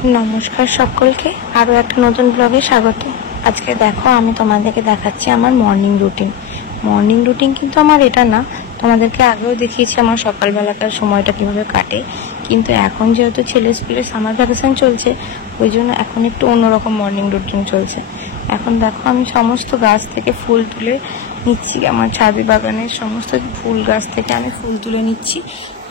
নমস্কার সকলকে, আরও একটা নতুন ব্লগে স্বাগত। আজকে দেখো আমি তোমাদেরকে দেখাচ্ছি আমার মর্নিং রুটিন কিন্তু আমার এটা না, তোমাদেরকে আগেও দেখিয়েছি আমার সকালবেলাকার সময়টা কিভাবে কাটে। কিন্তু এখন যেহেতু ছেলে স্কুলে সামার ভ্যাকেশন চলছে, ওই জন্য এখন একটু অন্যরকম মর্নিং রুটিন চলছে। এখন দেখো আমি সমস্ত গাছ থেকে ফুল তুলে নিচ্ছি, আমার ছাদে বাগানের সমস্ত ফুল গাছ থেকে আমি ফুল তুলে নিচ্ছি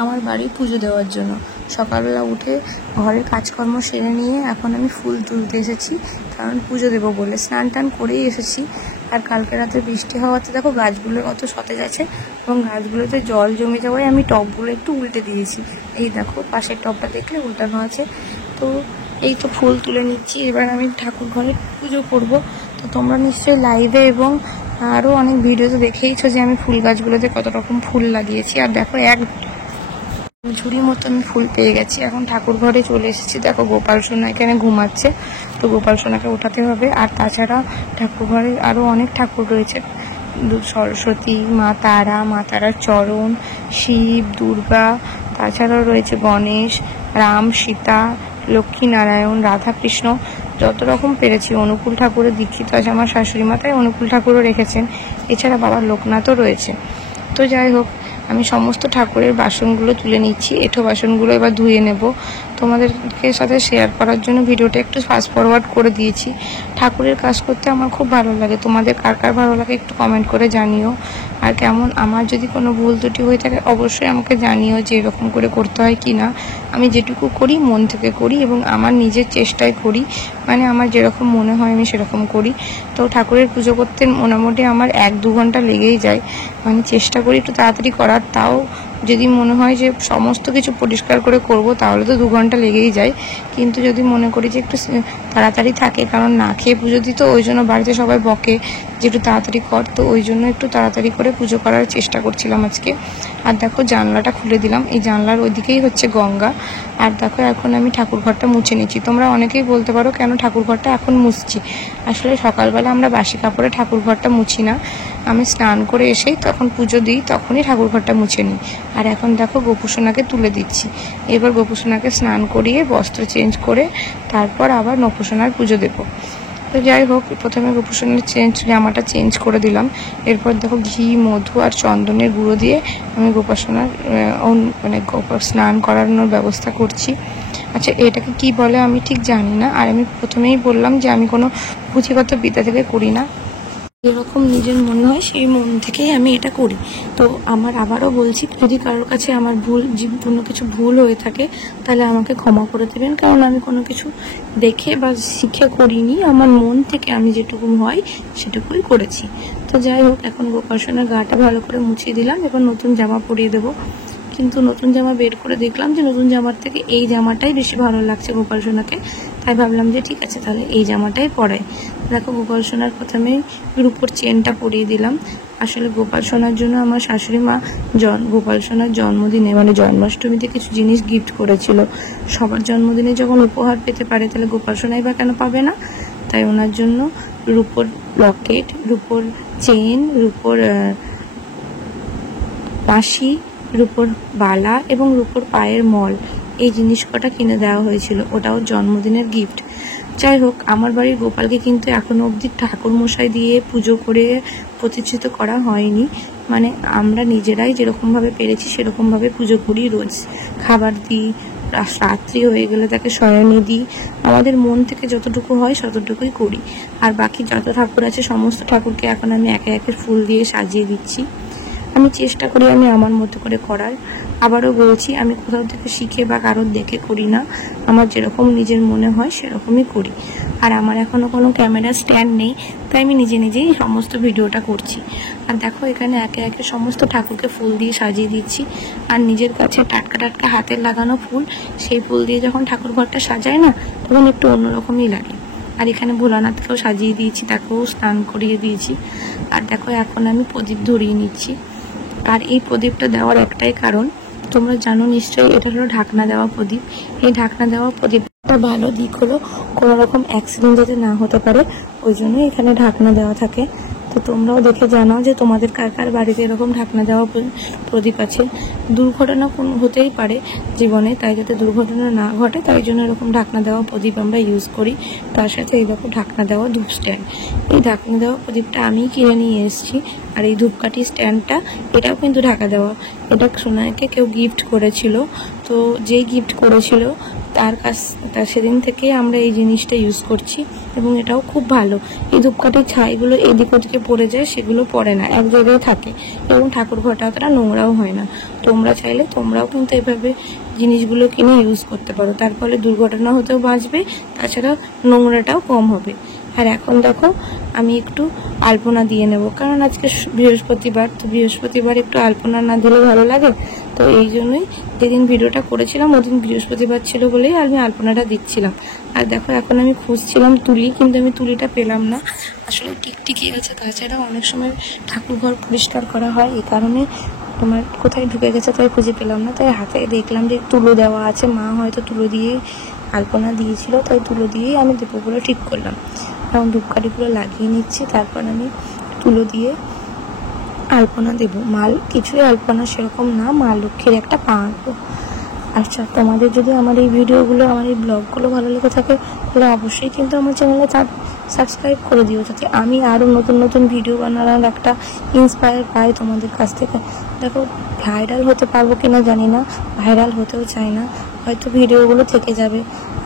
আমার বাড়ি পুজো দেওয়ার জন্য। সকালবেলা উঠে ঘরের কাজকর্ম সেরে নিয়ে এখন আমি ফুল তুলতে এসেছি, কারণ পুজো দেবো বলে। স্নান টান করেই এসেছি। আর কালকে রাতে বৃষ্টি হওয়াতে দেখো গাছগুলো কত সতেজ আছে, এবং গাছগুলোতে জল জমে যাওয়ায় আমি টবগুলো একটু উল্টে দিয়েছি। এই দেখো পাশের টবটা দেখলে উল্টানো আছে। তো এই তো ফুল তুলে নিচ্ছি, এবার আমি ঠাকুর ঘরে পুজো করব। তো তোমরা নিশ্চয়ই লাইভে এবং আরও অনেক ভিডিওতে দেখেইছো যে আমি ফুল গাছগুলোতে কত রকম ফুল লাগিয়েছি। আর দেখো এক ঝুড়ি মতো আমি ফুল পেয়ে গেছি। এখন ঠাকুর ঘরে চলে এসেছি। দেখো গোপাল সোনা এখানে ঘুমাচ্ছে, তো গোপাল সোনাকে ওঠাতে হবে। আর তাছাড়া ঠাকুর ঘরে আরও অনেক ঠাকুর রয়েছে, সরস্বতী, মা তারার চরণ, শিব, দুর্গা, তাছাড়াও রয়েছে গণেশ, রাম, সীতা, লক্ষ্মী নারায়ণ, রাধা কৃষ্ণ, যত রকম পেরেছি। অনুকূল ঠাকুরের দীক্ষিত আছে আমার শাশুড়ি মাতায়, অনুকূল ঠাকুরও রেখেছেন। এছাড়া বাবার লোকনাথও রয়েছে। তো যাই হোক, আমি সমস্ত ঠাকুরের বাসনগুলো তুলে নিচ্ছি। এঁঠো বাসনগুলো এবার ধুয়ে নেব। তোমাদেরকে সাথে শেয়ার করার জন্য ভিডিওটা একটু ফাস্ট ফরওয়ার্ড করে দিয়েছি। ঠাকুরের কাজ করতে আমার খুব ভালো লাগে। তোমাদের কার কার ভালো লাগে একটু কমেন্ট করে জানিও। আর কেমন, আমার যদি কোনো ভুল ত্রুটি হয়ে থাকে অবশ্যই আমাকে জানিও যে এরকম করে করতে হয় কি না। আমি যেটুকু করি মন থেকে করি এবং আমার নিজের চেষ্টায় করি, মানে আমার যেরকম মনে হয় আমি সেরকম করি। তো ঠাকুরের পুজো করতে মোটামুটি আমার 1-2 ঘন্টা লেগেই যায়। মানে চেষ্টা করি একটু তাড়াতাড়ি করার, তাও যদি মনে হয় যে সমস্ত কিছু পরিষ্কার করে করব তাহলে তো 2 ঘন্টা লেগেই যায়। কিন্তু যদি মনে করি যে একটু তাড়াতাড়ি থাকে, কারণ না খেয়ে পুজো দিত, ওই জন্য বাড়িতে সবাই বকে যে একটু তাড়াতাড়ি কর, তো ওই জন্য একটু তাড়াতাড়ি করে পুজো করার চেষ্টা করছিলাম আজকে। আর দেখো জানলাটা খুলে দিলাম, এই জানলার ওইদিকেই হচ্ছে গঙ্গা। আর দেখো এখন আমি ঠাকুর ঘরটা মুছে নিচ্ছি। তোমরা অনেকেই বলতে পারো কেন ঠাকুর ঘরটা এখন মুছছি। আসলে সকালবেলা আমরা বাসি কাপড়ে ঠাকুর ঘরটা মুছি না, আমি স্নান করে এসেই তখন পুজো দিই, তখনই ঠাকুর ঘরটা মুছে নিই। আর এখন দেখো গোপুসোনাকে তুলে দিচ্ছি। এবার গোপুসোনাকে স্নান করিয়ে বস্ত্র চেঞ্জ করে তারপর আবার নপুসোনার পুজো দেবো। তো যাই হোক, প্রথমে গোপুসোনার জামাটা চেঞ্জ করে দিলাম। এরপর দেখো ঘি, মধু আর চন্দনের গুঁড়ো দিয়ে আমি গোপাসনার স্নান করানোর ব্যবস্থা করছি। আচ্ছা, এটাকে কি বলে আমি ঠিক জানি না। আর আমি প্রথমেই বললাম যে আমি কোনো পুঁথিগত বিদ্যা থেকে করি না, যেরকম নিজের মনে হয় সেই মন থেকেই আমি এটা করি। তো আমার আবারও বলছি, যদি কারোর কাছে আমার কোনো কিছু ভুল হয়ে থাকে তাহলে আমাকে ক্ষমা করে দেবেন, কারণ আমি কোনো কিছু দেখে বা শিখে করিনি, আমার মন থেকে আমি যেটুকু হয় সেটুকুই করেছি। তো যাই হোক, এখন গোপাল সোনার গাটা ভালো করে মুছিয়ে দিলাম, এবার নতুন জামা পরিয়ে দেবো। কিন্তু নতুন জামা বের করে দেখলাম যে নতুন জামার থেকে এই জামাটাই বেশি ভালো লাগছে গোপাল সোনাকে। তাই ভাবলাম যে ঠিক আছে, তাহলে এই জামাটাই পরাই। দেখো গোপাল সোনার প্রথমেই রূপোর চেনটা পরিয়ে দিলাম। আসলে গোপাল সোনার জন্য আমার শাশুড়ি মা গোপাল সোনার জন্মদিনে মানে জন্মাষ্টমীতে কিছু জিনিস গিফট করেছিল। সবার জন্মদিনে যখন উপহার পেতে পারে তাহলে গোপাল সোনাই বা কেন পাবে না। তাই ওনার জন্য রূপোর লকেট, রূপোর চেন, রূপোর বাঁশি, রূপোর বালা এবং রূপোর পায়ের মল, এই জিনিস কটা কিনে দেওয়া হয়েছিল, ওটাও জন্মদিনের গিফট। যাই হোক, আমার বাড়ির গোপালকে কিন্তু এখনো অবধি ঠাকুর মশাই দিয়ে পুজো করে প্রতিষ্ঠিত করা হয়নি। মানে আমরা নিজেরাই যেরকমভাবে পেরেছি সেরকমভাবে পুজো করি। রোজ খাবার দিই, রাত্রি হয়ে গেলে তাকে শয়নে দিই। আমাদের মন থেকে যতটুকু হয় ততটুকুই করি। আর বাকি যত ঠাকুর আছে সমস্ত ঠাকুরকে এখন আমি একে একে ফুল দিয়ে সাজিয়ে দিচ্ছি। আমি চেষ্টা করি আমি আমার মতো করে করার। আবারও বলছি, আমি কোথাও থেকে শিখে বা কারোর দেখে করি না, আমার যেরকম নিজের মনে হয় সেরকমই করি। আর আমার এখনও কোনো ক্যামেরা স্ট্যান্ড নেই, তাই আমি নিজেই সমস্ত ভিডিওটা করছি। আর দেখো এখানে একে একে সমস্ত ঠাকুরকে ফুল দিয়ে সাজিয়ে দিচ্ছি। আর নিজের কাছে টাটকা টাটকা হাতের লাগানো ফুল, সেই ফুল দিয়ে যখন ঠাকুর ঘরটা সাজায় না, তখন একটু অন্যরকমই লাগে। আর এখানে ভোলানাথকেও সাজিয়ে দিয়েছি, তাকেও স্নান করিয়ে দিয়েছি। আর দেখো এখন আমি প্রদীপ ধরিয়ে নিচ্ছি। আর এই প্রদীপটা দেওয়ার একটাই কারণ, তোমরা জানো নিশ্চয়ই, এটা হলো ঢাকনা দেওয়া প্রদীপ। এই ঢাকনা দেওয়া প্রদীপটা ভালো দিক হলো কোনো রকম অ্যাক্সিডেন্ট যাতে না হতে পারে, ওই জন্য এখানে ঢাকনা দেওয়া থাকে। তো তোমরাও দেখে জানাও যে তোমাদের কার কার বাড়িতে এরকম ঢাকনা দেওয়া প্রদীপ আছে। দুর্ঘটনা হতেই পারে জীবনে, তাই যাতে দুর্ঘটনা না ঘটে তাই জন্য এরকম ঢাকনা দেওয়া প্রদীপ আমরা ইউজ করি। তার সাথে এই দেখো ঢাকনা দেওয়া ধূপ স্ট্যান্ড। এই ঢাকনা দেওয়া প্রদীপটা আমি কিনে নিয়ে এসেছি। আর এই ধূপকাঠি স্ট্যান্ডটা এটাও কিন্তু ঢাকা দেওয়া, এটা সোনাইকে কেউ গিফট করেছিল। তো যেই গিফট করেছিল তার সেদিন থেকে আমরা এই জিনিসটা ইউজ করছি এবং এটাও খুব ভালো। এই ধূপকাঠির ছাইগুলো এদিক ওদিকে পড়ে যায়, সেগুলো পড়ে না, এক জায়গায় থাকে এবং ঠাকুর ঘরটা অতটা নোংরাও হয় না। তোমরা চাইলে তোমরাও কিন্তু এভাবে জিনিসগুলো কিনে ইউজ করতে পারো, তার ফলে দুর্ঘটনা হতেও বাঁচবে, তাছাড়া নোংরাটাও কম হবে। আর এখন দেখো আমি একটু আলপনা দিয়ে নেব, কারণ আজকে বৃহস্পতিবার, তো বৃহস্পতিবার একটু আলপনা না দিলে ভালো লাগে। তো এই জন্যই যেদিন ভিডিওটা করেছিলাম ওদিন বৃহস্পতিবার ছিল বলেই আমি আলপনাটা দিচ্ছিলাম। আর দেখো এখন আমি খুঁজছিলাম তুলি, কিন্তু আমি তুলিটা পেলাম না, আসলে টিকটিকি আছে। তাছাড়াও অনেক সময় ঠাকুর ঘর পরিষ্কার করা হয়, এই কারণে তোমার কোথায় ঢুকে গেছে তাই খুঁজে পেলাম না। তাই হাতে দেখলাম যে তুলো দেওয়া আছে, মা হয়তো তুলো দিয়ে আলপনা দিয়েছিল, তাই তুলো দিয়েই আমি দেবো বলে ঠিক করলাম। এখন ধূপকাঠিগুলো লাগিয়ে নিচ্ছি, তারপর আমি তুলো দিয়ে আলপনা দেব। মাল কিছুই আলপনা সেরকম না, মা লক্ষ্মীর একটা পা আঁকবো। আচ্ছা, তোমাদের যদি আমার এই ভিডিওগুলো, আমার এই ব্লগগুলো ভালো লেগে থাকে তাহলে অবশ্যই কিন্তু আমার চ্যানেলে সাবস্ক্রাইব করে দিও, যাতে আমি আরও নতুন নতুন ভিডিও বানানোর একটা ইন্সপায়ার পাই তোমাদের কাছ থেকে। দেখো ভাইরাল হতে পারবো কিনা জানি না, ভাইরাল হতেও চাই না, হয়তো ভিডিওগুলো থেকে যাবে।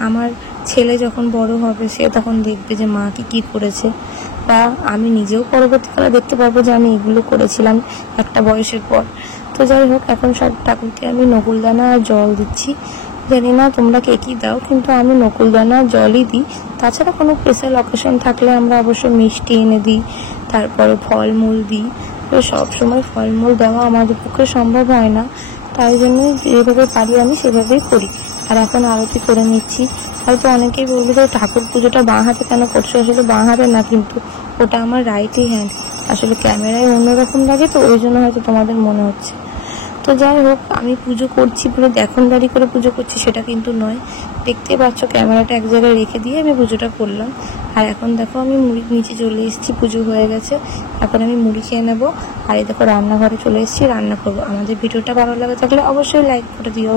আমার ছেলে যখন বড় হবে সে তখন দেখবে যে মা কি করেছে, বা আমি নিজেও পরবর্তীকালে দেখতে পারবো যে আমি এগুলো করেছিলাম একটা বয়সের পর। তো যাই হোক, এখন সব ঠাকুরকে আমি নকুলদানা আর জল দিচ্ছি। জানি না তোমরা কে কী দাও, কিন্তু আমি নকুলদানা আর জলই দিই। তাছাড়া কোনো স্পেশাল অকেশন থাকলে আমরা অবশ্য মিষ্টি এনে দিই, তারপরে ফলমূল দিই। তো সবসময় ফলমূল দেওয়া আমাদের পক্ষে সম্ভব হয় না, তাই জন্যই যেভাবে পারি আমি সেভাবেই করি। আর এখন আরতি করে নিচ্ছি। হয়তো অনেকেই বলবে যে ঠাকুর পুজোটা বাঁ হাতে কেন করছো, আসলে বাঁ হাতে না, কিন্তু ওটা আমার রাইটই হ্যান্ড। আসলে ক্যামেরায় অন্যরকম লাগে, তো ওই জন্য হয়তো তোমাদের মনে হচ্ছে। তো যাই হোক, আমি পুজো করছি বলে দেখনদারি করে পুজো করছি সেটা কিন্তু নয়। দেখতে পাচ্ছ ক্যামেরাটা এক জায়গায় রেখে দিয়ে আমি পুজোটা করলাম। আর এখন দেখো আমি মুড়ির নিচে চলে এসেছি, পুজো হয়ে গেছে, এখন আমি মুড়ি খেয়ে নেবো। আর এই দেখো রান্নাঘরে চলে এসেছি, রান্না করবো। আমাদের ভিডিওটা ভালো লাগে থাকলে অবশ্যই লাইক করে দিও।